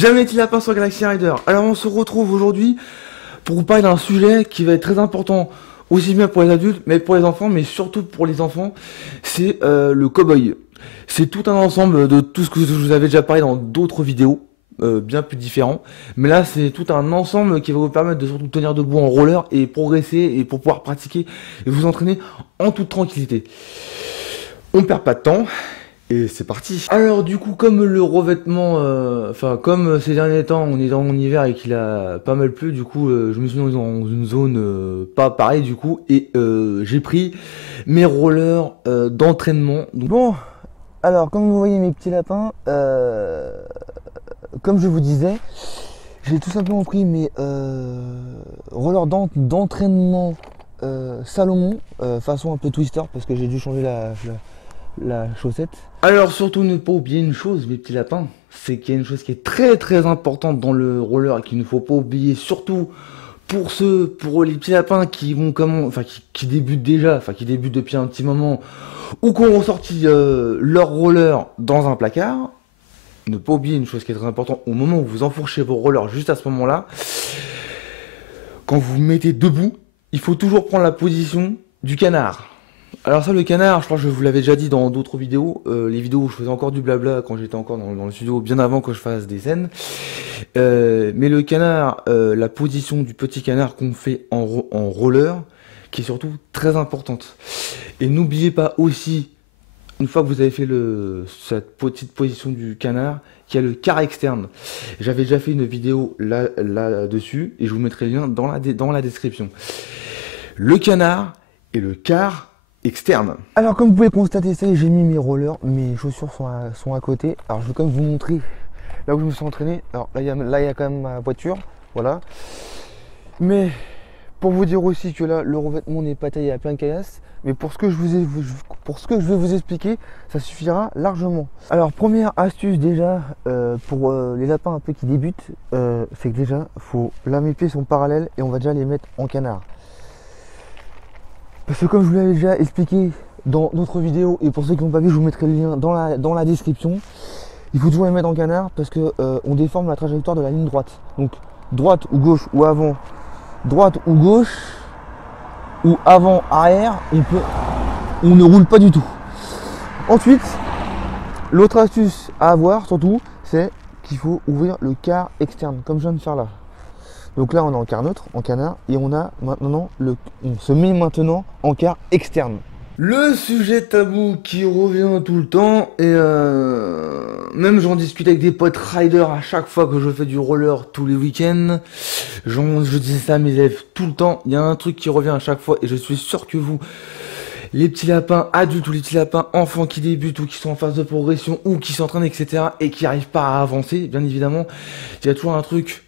Bienvenue les lapins sur Galaxy Rider. Alors on se retrouve aujourd'hui pour vous parler d'un sujet qui va être très important aussi bien pour les adultes mais pour les enfants, mais surtout pour les enfants, c'est le cow-boy. C'est tout un ensemble de tout ce que je vous avais déjà parlé dans d'autres vidéos, bien plus différents. Mais là c'est tout un ensemble qui va vous permettre de surtout tenir debout en roller et progresser et pour pouvoir pratiquer et vous entraîner en toute tranquillité. On perd pas de temps. Et c'est parti. Alors du coup, comme le revêtement, comme ces derniers temps, on est dans mon hiver et qu'il a pas mal plu, du coup, je me suis mis dans une zone pas pareille du coup, et j'ai pris mes rollers d'entraînement. Bon, alors comme vous voyez mes petits lapins, comme je vous disais, j'ai tout simplement pris mes rollers d'entraînement Salomon, façon un peu twister, parce que j'ai dû changer la chaussette. Alors surtout ne pas oublier une chose mes petits lapins, c'est qu'il y a une chose qui est très très importante dans le roller et qu'il ne faut pas oublier, surtout pour les petits lapins qui vont qui débutent déjà, qui débutent depuis un petit moment, ou qui ont ressorti leur roller dans un placard. Ne pas oublier une chose qui est très importante au moment où vous enfourchez vos rollers, juste à ce moment-là, quand vous vous mettez debout, il faut toujours prendre la position du canard. Alors ça, le canard, je crois que je vous l'avais déjà dit dans d'autres vidéos, les vidéos où je faisais encore du blabla quand j'étais encore dans le studio, bien avant que je fasse des scènes. Mais le canard, la position du petit canard qu'on fait en roller, qui est surtout très importante. Et n'oubliez pas aussi, une fois que vous avez fait cette petite position du canard, qu'il y a le quart externe. J'avais déjà fait une vidéo là-dessus, et je vous mettrai le lien dans la description. Le canard et le quart externe. Alors comme vous pouvez constater ça, j'ai mis mes rollers, mes chaussures sont à côté. Alors je vais quand même vous montrer là où je me suis entraîné. Alors là il y a quand même ma voiture, voilà. Mais pour vous dire aussi que là le revêtement n'est pas taillé à plein de caillasses, mais pour ce que je vais vous expliquer, ça suffira largement. Alors première astuce déjà pour les lapins un peu qui débutent, c'est que déjà là mes pieds sont parallèles et on va déjà les mettre en canard. Parce que comme je vous l'avais déjà expliqué dans d'autres vidéos, et pour ceux qui n'ont pas vu, je vous mettrai le lien dans la description, il faut toujours les mettre en canard parce que on déforme la trajectoire de la ligne droite. Donc droite ou gauche ou avant, droite ou gauche, ou avant, arrière, on ne roule pas du tout. Ensuite, l'autre astuce à avoir surtout, c'est qu'il faut ouvrir le quart externe, comme je viens de faire là. Donc là on est en quart neutre, en canard, et on se met maintenant en quart externe. Le sujet tabou qui revient tout le temps, et même j'en discute avec des potes riders à chaque fois que je fais du roller tous les week-ends. Je dis ça à mes élèves tout le temps, il y a un truc qui revient à chaque fois, et je suis sûr que vous, les petits lapins adultes ou les petits lapins enfants qui débutent ou qui sont en phase de progression ou qui s'entraînent, etc., et qui n'arrivent pas à avancer, bien évidemment, il y a toujours un truc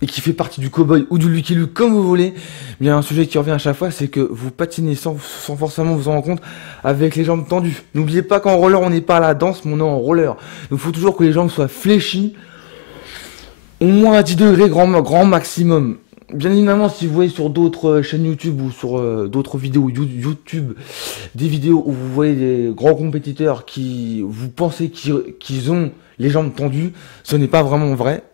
et qui fait partie du cow-boy ou du Lucky Luke, comme vous voulez. Mais il y a un sujet qui revient à chaque fois, c'est que vous patinez sans forcément vous en rendre compte avec les jambes tendues. N'oubliez pas qu'en roller, on n'est pas à la danse, mais on est en roller. Donc il faut toujours que les jambes soient fléchies, au moins à 10 degrés grand maximum. Bien évidemment, si vous voyez sur d'autres chaînes YouTube ou sur d'autres vidéos YouTube, des vidéos où vous voyez des grands compétiteurs qui vous pensez qu'ils ont les jambes tendues, ce n'est pas vraiment vrai.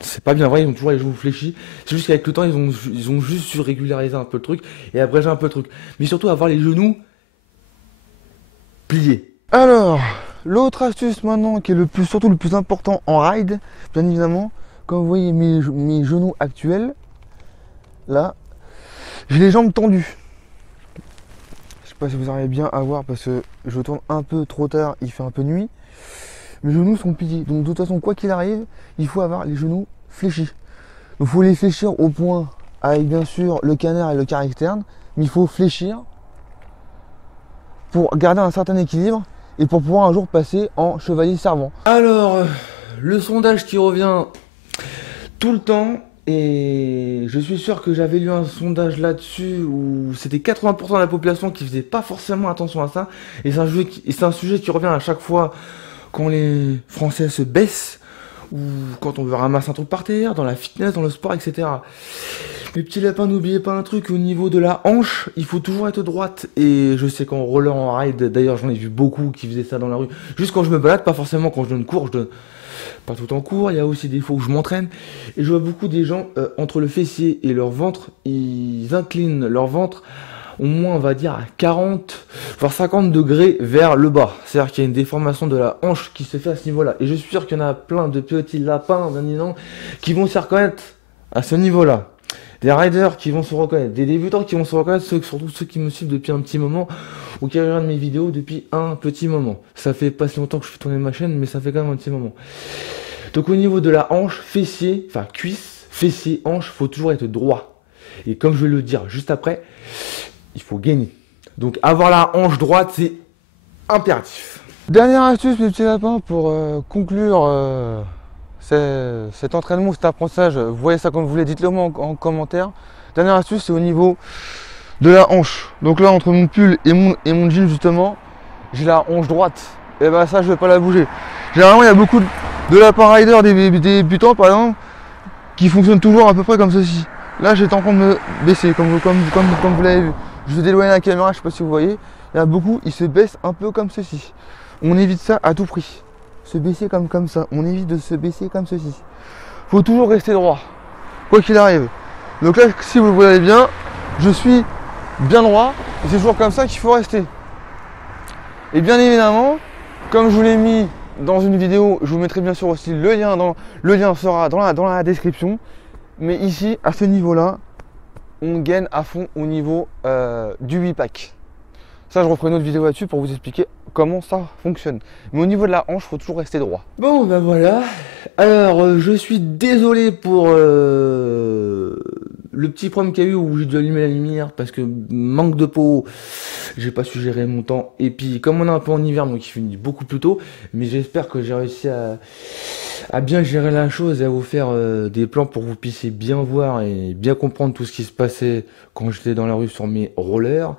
C'est pas bien vrai, ils ont toujours les genoux fléchis. C'est juste qu'avec le temps, ils ont juste su régulariser un peu le truc et abréger un peu le truc. Mais surtout avoir les genoux pliés. Alors, l'autre astuce maintenant qui est surtout le plus important en ride, bien évidemment, comme vous voyez mes genoux actuels, là, j'ai les jambes tendues. Je sais pas si vous arrivez bien à voir parce que je tourne un peu trop tard, il fait un peu nuit. Mes genoux sont pliés, donc de toute façon quoi qu'il arrive, il faut avoir les genoux fléchis. Donc il faut les fléchir au point avec bien sûr le canard et le quart externe, mais il faut fléchir pour garder un certain équilibre et pour pouvoir un jour passer en chevalier servant. Alors, le sondage qui revient tout le temps, et je suis sûr que j'avais lu un sondage là-dessus où c'était 80% de la population qui faisait pas forcément attention à ça, et c'est un sujet qui revient à chaque fois quand les Français se baissent ou quand on veut ramasser un truc par terre, dans la fitness, dans le sport, etc. Mes petits lapins, n'oubliez pas un truc, au niveau de la hanche, il faut toujours être droite. Et je sais qu'en roller, en ride, d'ailleurs j'en ai vu beaucoup qui faisaient ça dans la rue. Juste quand je me balade, pas forcément quand je donne cours, je donne pas tout en cours, il y a aussi des fois où je m'entraîne. Et je vois beaucoup des gens, entre le fessier et leur ventre, ils inclinent leur ventre au moins on va dire à 40 voire 50 degrés vers le bas. C'est-à-dire qu'il y a une déformation de la hanche qui se fait à ce niveau-là. Et je suis sûr qu'il y en a plein de petits lapins, bien évidemment, qui vont s'y reconnaître à ce niveau-là. Des riders qui vont se reconnaître, des débutants qui vont se reconnaître, surtout ceux qui me suivent depuis un petit moment ou qui regardent mes vidéos depuis un petit moment. Ça fait pas si longtemps que je fais tourner ma chaîne, mais ça fait quand même un petit moment. Donc au niveau de la hanche, fessier, enfin cuisse, fessier, hanche, faut toujours être droit. Et comme je vais le dire juste après, il faut gainer. Donc avoir la hanche droite, c'est impératif. Dernière astuce, mes petits lapins, pour conclure cet entraînement, cet apprentissage. Vous voyez ça comme vous voulez, dites-le moi en commentaire. Dernière astuce, c'est au niveau de la hanche. Donc là, entre mon pull et mon jean, justement, j'ai la hanche droite. Et ben ça, je vais pas la bouger. Généralement, il y a beaucoup de lapins riders, des débutants par exemple, qui fonctionnent toujours à peu près comme ceci. Là, j'étais en train de me baisser, comme vous l'avez vu. Je vais déloigner la caméra, je sais pas si vous voyez. Il y en a beaucoup, ils se baissent un peu comme ceci. On évite ça à tout prix. Se baisser comme ça. On évite de se baisser comme ceci. Faut toujours rester droit, quoi qu'il arrive. Donc là, si vous le voyez bien, je suis bien droit. Et c'est toujours comme ça qu'il faut rester. Et bien évidemment, comme je vous l'ai mis dans une vidéo, je vous mettrai bien sûr aussi le lien sera dans la description. Mais ici, à ce niveau-là, on gaine à fond au niveau du 8 pack. Ça, je referai une autre vidéo là-dessus pour vous expliquer comment ça fonctionne. Mais au niveau de la hanche, il faut toujours rester droit. Bon, ben voilà. Alors, je suis désolé pour le petit problème qu'il y a eu où j'ai dû allumer la lumière parce que manque de peau, j'ai pas su gérer mon temps. Et puis, comme on est un peu en hiver, donc il finit beaucoup plus tôt. Mais j'espère que j'ai réussi à bien gérer la chose et à vous faire des plans pour que vous puissiez bien voir et bien comprendre tout ce qui se passait quand j'étais dans la rue sur mes rollers.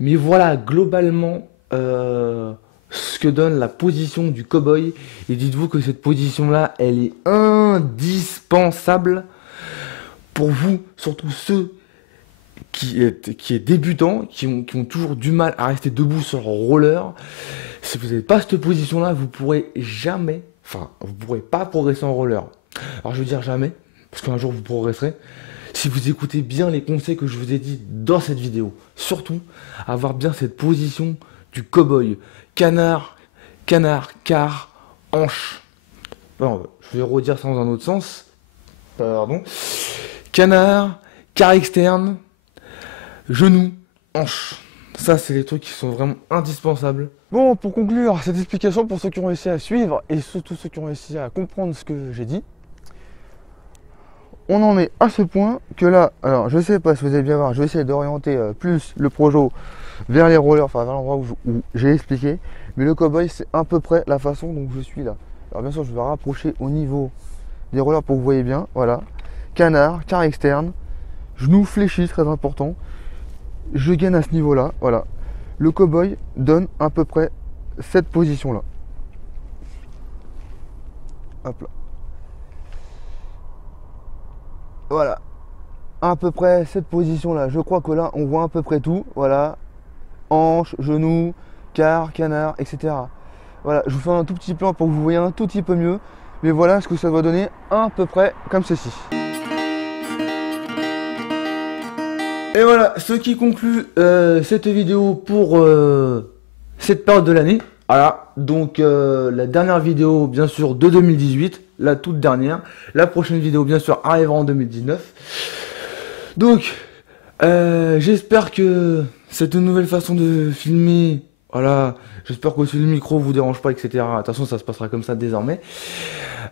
Mais voilà, globalement, ce que donne la position du cow-boy. Et dites-vous que cette position-là, elle est indispensable pour vous, surtout ceux qui est débutants, qui ont toujours du mal à rester debout sur leur roller. Si vous n'avez pas cette position-là, vous pourrez jamais, enfin, vous ne pourrez pas progresser en roller. Alors je veux dire jamais, parce qu'un jour vous progresserez, si vous écoutez bien les conseils que je vous ai dit dans cette vidéo. Surtout, avoir bien cette position du cow-boy. Canard, car, hanche. Bon, je vais redire ça dans un autre sens. Pardon. Canard, car externe, genou, hanche. Ça, c'est les trucs qui sont vraiment indispensables. Bon, pour conclure cette explication, pour ceux qui ont réussi à suivre et surtout ceux qui ont réussi à comprendre ce que j'ai dit, on en est à ce point que là, alors je sais pas si vous allez bien voir, je vais essayer d'orienter plus le projo vers les rollers, enfin vers l'endroit où j'ai expliqué, mais le cow-boy c'est à peu près la façon dont je suis là. Alors bien sûr, je vais rapprocher au niveau des rollers pour que vous voyez bien, voilà. Canard, car externe, genou fléchi, très important. Je gaine à ce niveau-là, voilà. Le cow-boy donne à peu près cette position-là. Hop là. Voilà. À peu près cette position-là. Je crois que là, on voit à peu près tout. Voilà. Hanche, genou, car, canard, etc. Voilà. Je vous fais un tout petit plan pour que vous voyez un tout petit peu mieux. Mais voilà ce que ça doit donner à peu près comme ceci. Et voilà, ce qui conclut cette vidéo pour cette période de l'année. Voilà, donc la dernière vidéo bien sûr de 2018, la toute dernière. La prochaine vidéo bien sûr arrivera en 2019. Donc, j'espère que cette nouvelle façon de filmer, voilà, j'espère que aussi le micro vous dérange pas, etc. De toute façon, ça se passera comme ça désormais.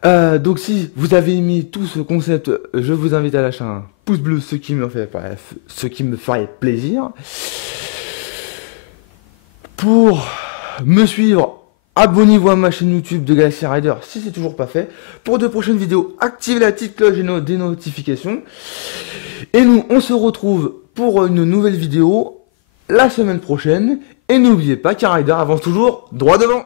Donc si vous avez aimé tout ce concept, je vous invite à lâcher un pouce bleu, ce qui me ferait plaisir. Pour me suivre, abonnez-vous à ma chaîne YouTube de Galaxy Rider si c'est toujours pas fait. Pour de prochaines vidéos, activez la petite cloche des notifications. Et nous, on se retrouve pour une nouvelle vidéo la semaine prochaine. Et n'oubliez pas qu'un rider avance toujours droit devant.